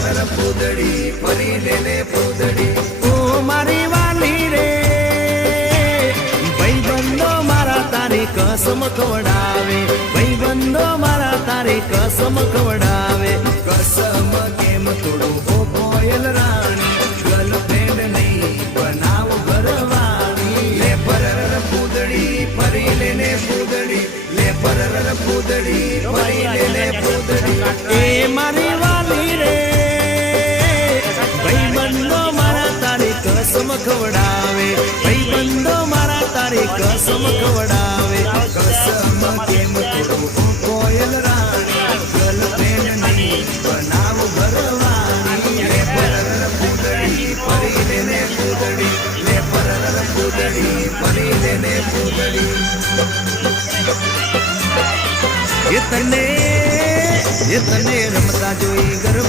પૂદડી ફરી લેને પૂદડી ઓ મારી વાલી રે ભાઈ બંધો મારા તારી કસમ ખવડાવે ભાઈ બંધો મારા તારી કસમ ખવડાવે કસમ કેમ તોડું ઓ કોયલ રાણી ગર્લફ્રેન્ડ નહીં બનાવ ઘરવાળી લે પરર પૂદડી ફરી લેને પૂદડી લે પરર પૂદડી ફરી લેને પૂદડી એ મારી વાલી રે ભાઈ બંધો મારા તારી કસમ ખવડાવે ભાઈ બંધો મારા તારી કસમ ખવડાવે કસમ કેમ તોડું ઓ કોયલ રાણી ગર્લફ્રેન્ડ નહીં બનાવ ઘરવાળી લે પરર પૂદડી ફરી લેને પૂદડી લે પરર પૂદડી ફરી લેને પૂદડી એ તને રમતા જોઈ ગરબા